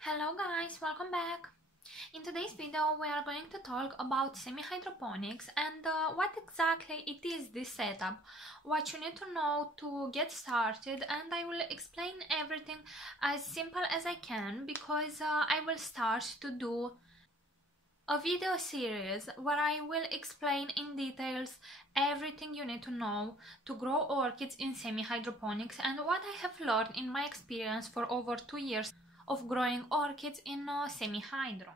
Hello guys, welcome back. In today's video we are going to talk about semi-hydroponics and what exactly it is this setup, what you need to know to get started, and I will explain everything as simple as I can because I will start to do a video series where I will explain in details everything you need to know to grow orchids in semi-hydroponics and what I have learned in my experience for over 2 years of growing orchids in semi-hydro.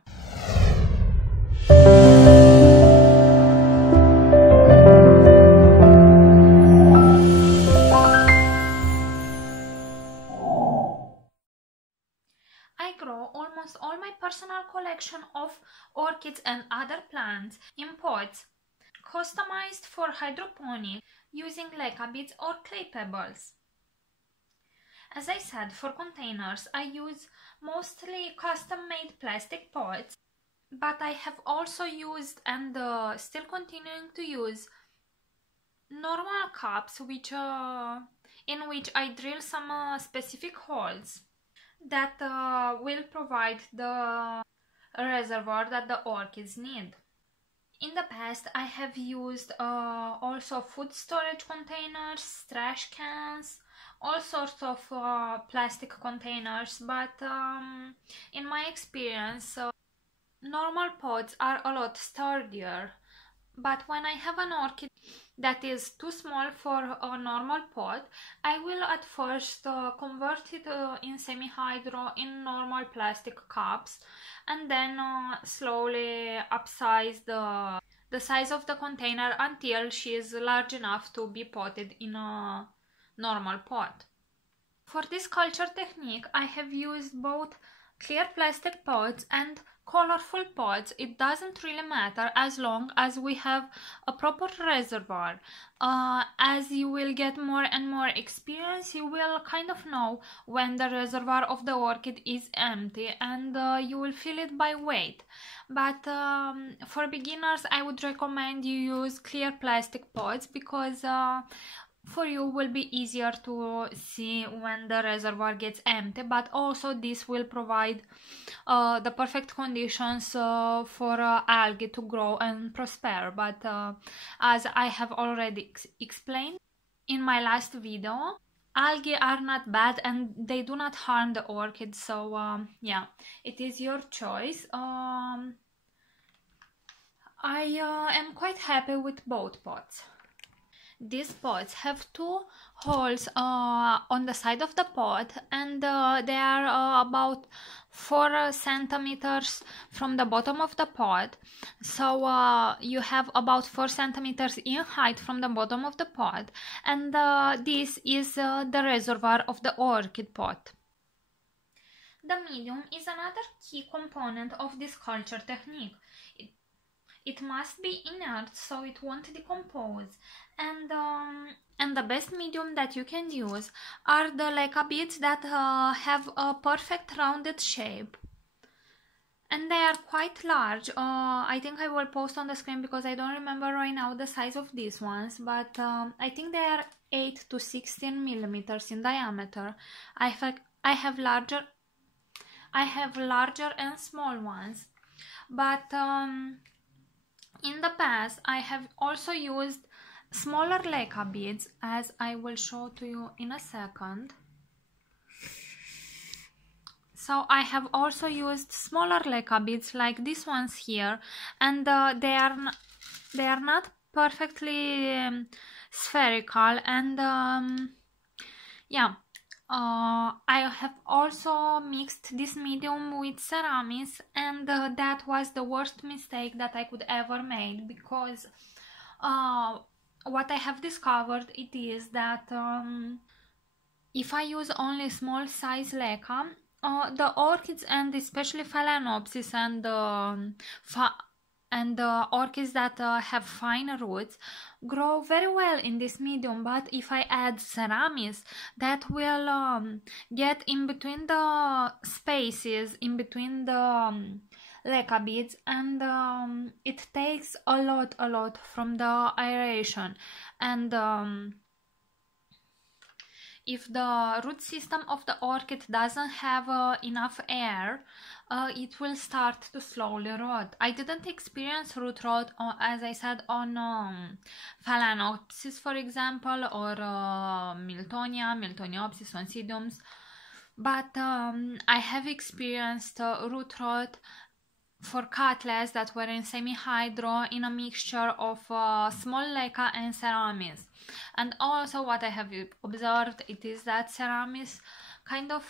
I grow almost all my personal collection of orchids and other plants in pots customized for hydroponics using leca beads or clay pebbles. As I said, for containers I use mostly custom-made plastic pots, but I have also used and still continuing to use normal cups in which I drill some specific holes that will provide the reservoir that the orchids need. In the past I have used also food storage containers, trash cans, all sorts of plastic containers, but in my experience normal pots are a lot sturdier. But when I have an orchid that is too small for a normal pot, I will at first convert it in semi-hydro in normal plastic cups, and then slowly upsize the size of the container until she is large enough to be potted in a normal pot. For this culture technique I have used both clear plastic pots and colorful pots. It doesn't really matter as long as we have a proper reservoir. As you will get more and more experience, you will kind of know when the reservoir of the orchid is empty, and you will feel it by weight. But for beginners I would recommend you use clear plastic pots because for you will be easier to see when the reservoir gets empty, but also this will provide the perfect conditions for algae to grow and prosper. But as I have already explained in my last video, algae are not bad and they do not harm the orchid, so yeah, it is your choice. I am quite happy with both pots. These pots have two holes on the side of the pot, and they are about 4 centimeters from the bottom of the pot. So you have about 4 centimeters in height from the bottom of the pot, and this is the reservoir of the orchid pot. The medium is another key component of this culture technique. It must be inert so it won't decompose, and the best medium that you can use are the leca beads that have a perfect rounded shape, and they are quite large. I think I will post on the screen because I don't remember right now the size of these ones, but I think they are 8 to 16 millimeters in diameter. I have larger and small ones, but in the past I have also used smaller leca beads, as I will show to you in a second. So I have also used smaller leca beads like these ones here, and they are not perfectly spherical, and yeah. I have also mixed this medium with ceramics, and that was the worst mistake that I could ever make, because what I have discovered it is that if I use only small size leca, the orchids, and especially phalaenopsis and the orchids that have fine roots, grow very well in this medium. But if I add ceramics, that will get in between the spaces in between the leca beads, and it takes a lot from the aeration, and if the root system of the orchid doesn't have enough air, it will start to slowly rot. I didn't experience root rot, as I said, on Phalaenopsis, for example, or Miltonia, Miltoniopsis, Oncidiums, but I have experienced root rot for cattleys that were in semi-hydro in a mixture of small leca and ceramis. And also what I have observed, it is that ceramis kind of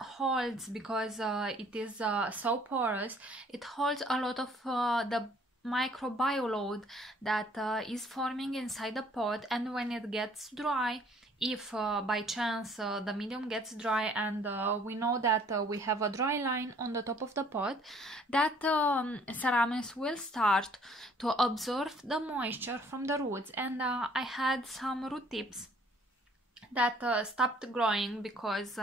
holds, because it is so porous, it holds a lot of the microbioload that is forming inside the pot, and when it gets dry, if by chance the medium gets dry, and we know that we have a dry line on the top of the pot, that ceramis will start to absorb the moisture from the roots, and I had some root tips that stopped growing because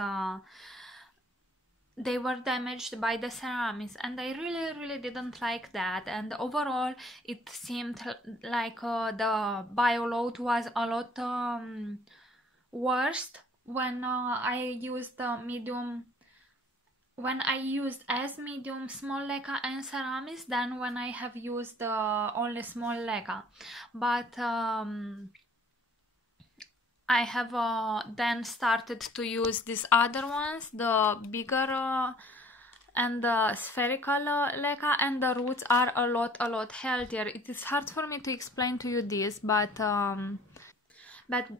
they were damaged by the ceramis, and I really didn't like that. And overall it seemed like the bioload was a lot worse when I used the medium, when I used as medium small leca and ceramis, than when I have used only small leca. But I have then started to use these other ones, the bigger and the spherical leca, and the roots are a lot healthier. It is hard for me to explain to you this, but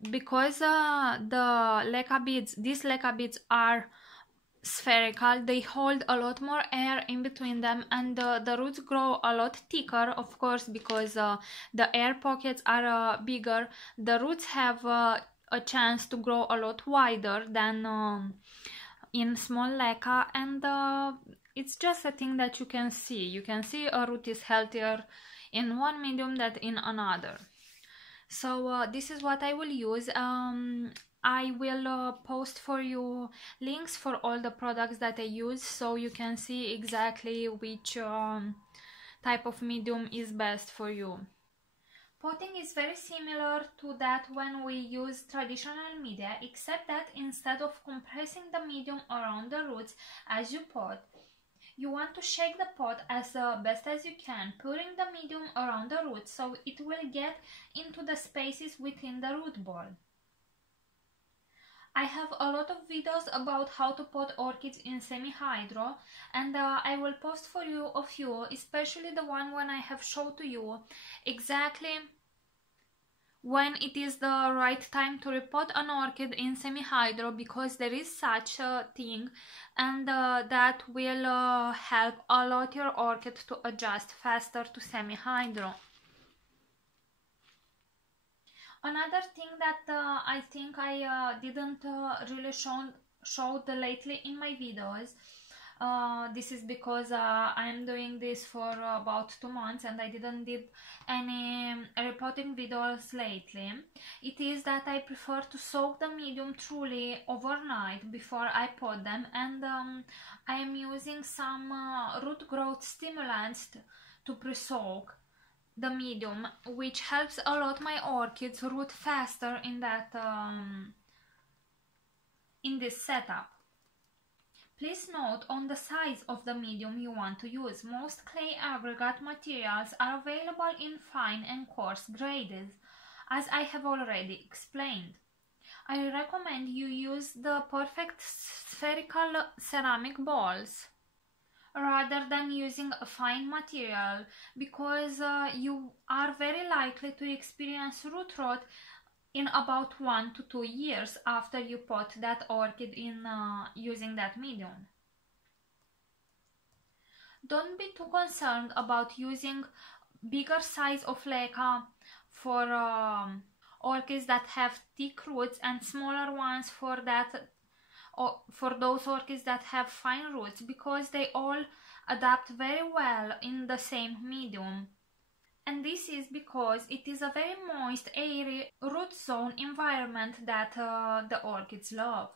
because the leca beads, these leca beads are spherical, they hold a lot more air in between them, and the roots grow a lot thicker, of course, because the air pockets are bigger. The roots have a chance to grow a lot wider than in small leca, and it's just a thing that you can see. You can see a root is healthier in one medium than in another. So this is what I will use. I will post for you links for all the products that I use, so you can see exactly which type of medium is best for you. Potting is very similar to that when we use traditional media, except that instead of compressing the medium around the roots as you pot, you want to shake the pot as best as you can, pouring the medium around the roots so it will get into the spaces within the root ball. I have a lot of videos about how to pot orchids in semi-hydro, and I will post for you a few, especially the one when I have showed to you exactly when it is the right time to repot an orchid in semi-hydro, because there is such a thing, and that will help a lot your orchid to adjust faster to semi-hydro. Another thing that I think I didn't really showed lately in my videos, this is because I am doing this for about 2 months and I didn't did any repotting videos lately. It is that I prefer to soak the medium truly overnight before I pot them, and I am using some root growth stimulants to pre-soak the medium, which helps a lot my orchids root faster in that in this setup. Please note on the size of the medium you want to use. Most clay aggregate materials are available in fine and coarse grades, as I have already explained. I recommend you use the perfect spherical ceramic balls rather than using a fine material, because you are very likely to experience root rot in about 1 to 2 years after you pot that orchid in using that medium. Don't be too concerned about using bigger size of leca for orchids that have thick roots, and smaller ones for that, or for those orchids that have fine roots, because they all adapt very well in the same medium. And this is because it is a very moist, airy root zone environment that the orchids love.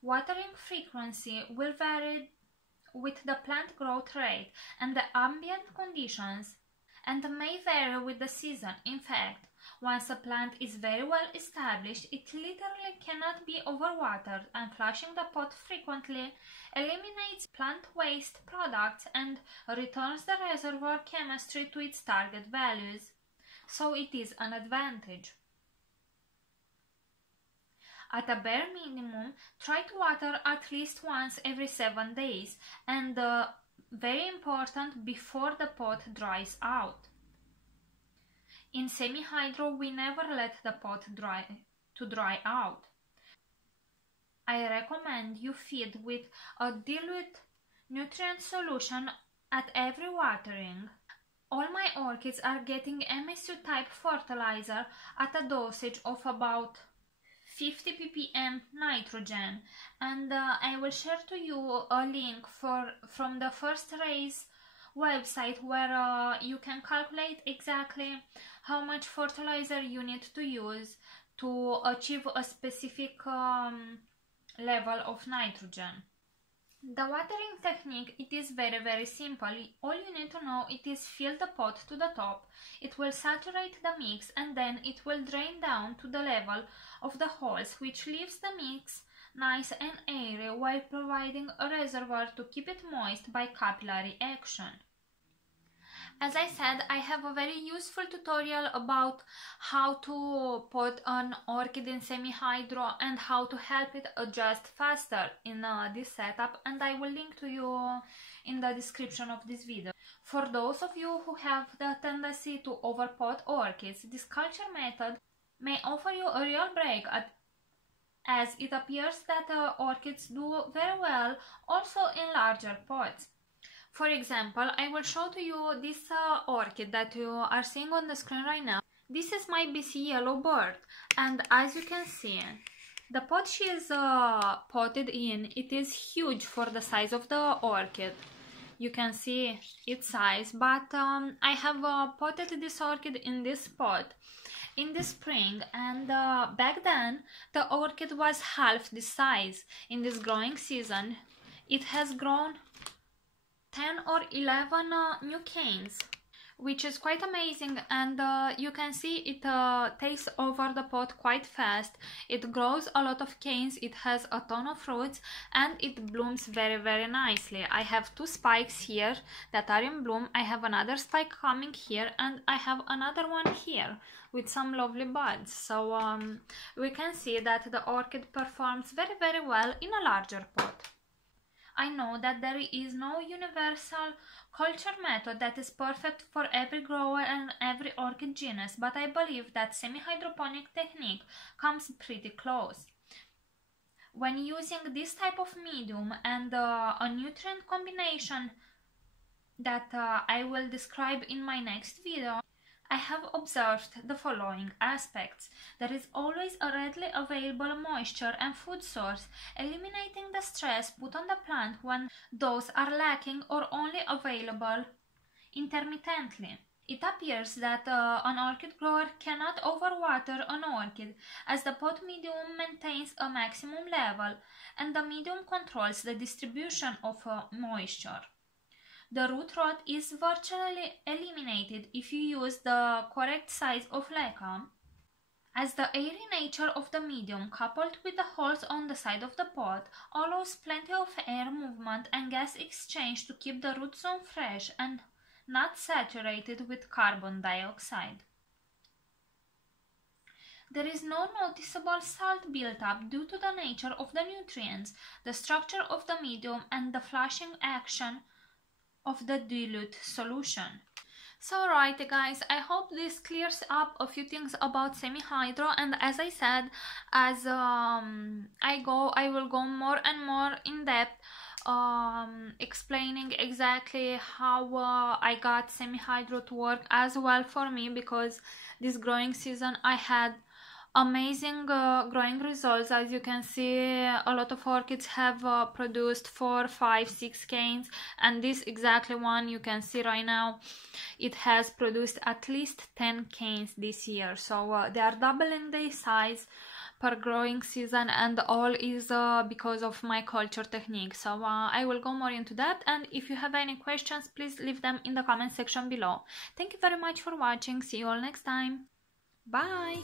Watering frequency will vary with the plant growth rate and the ambient conditions, and may vary with the season. In fact, Once a plant is very well established, it literally cannot be overwatered, and flushing the pot frequently eliminates plant waste products and returns the reservoir chemistry to its target values. So it is an advantage. At a bare minimum, try to water at least once every 7 days, and very important, before the pot dries out. In semi-hydro, we never let the pot dry out. I recommend you feed with a dilute nutrient solution at every watering. All my orchids are getting MSU type fertilizer at a dosage of about 50 ppm nitrogen, and I will share to you a link from the First Raise website where you can calculate exactly how much fertilizer you need to use to achieve a specific level of nitrogen. The watering technique, it is very simple. All you need to know it is fill the pot to the top. It will saturate the mix and then it will drain down to the level of the holes, which leaves the mix nice and airy while providing a reservoir to keep it moist by capillary action. As I said, I have a very useful tutorial about how to put an orchid in semi-hydro and how to help it adjust faster in this setup, and I will link to you in the description of this video. For those of you who have the tendency to overpot orchids, this culture method may offer you a real break as it appears that orchids do very well also in larger pots. For example, I will show to you this orchid that you are seeing on the screen right now. This is my BC yellow bird, and as you can see, the pot she is potted in, it is huge for the size of the orchid. You can see its size, but I have potted this orchid in this pot in the spring, and back then the orchid was half this size. In this growing season, it has grown 10 or 11 new canes, which is quite amazing, and you can see it takes over the pot quite fast. It grows a lot of canes, it has a ton of fruits, and it blooms very nicely. I have 2 spikes here that are in bloom. I have another spike coming here, and I have another one here with some lovely buds. So we can see that the orchid performs very well in a larger pot. I know that there is no universal culture method that is perfect for every grower and every orchid genus, but I believe that semi-hydroponic technique comes pretty close. When using this type of medium and a nutrient combination that I will describe in my next video, I have observed the following aspects. There is always a readily available moisture and food source, eliminating the stress put on the plant when those are lacking or only available intermittently. It appears that an orchid grower cannot overwater an orchid, as the pot medium maintains a maximum level and the medium controls the distribution of moisture. The root rot is virtually eliminated if you use the correct size of leca, as the airy nature of the medium coupled with the holes on the side of the pot allows plenty of air movement and gas exchange to keep the root zone fresh and not saturated with carbon dioxide. There is no noticeable salt buildup due to the nature of the nutrients, the structure of the medium, and the flushing action of the dilute solution. So right guys, I hope this clears up a few things about semi-hydro, and as I said, as I will go more and more in depth explaining exactly how I got semi-hydro to work as well for me, because this growing season I had amazing growing results. As you can see, a lot of orchids have produced 4, 5, 6 canes, and this exactly one you can see right now, it has produced at least 10 canes this year. So they are doubling their size per growing season, and all is because of my culture technique. So I will go more into that, and if you have any questions, please leave them in the comment section below. Thank you very much for watching. See you all next time. Bye!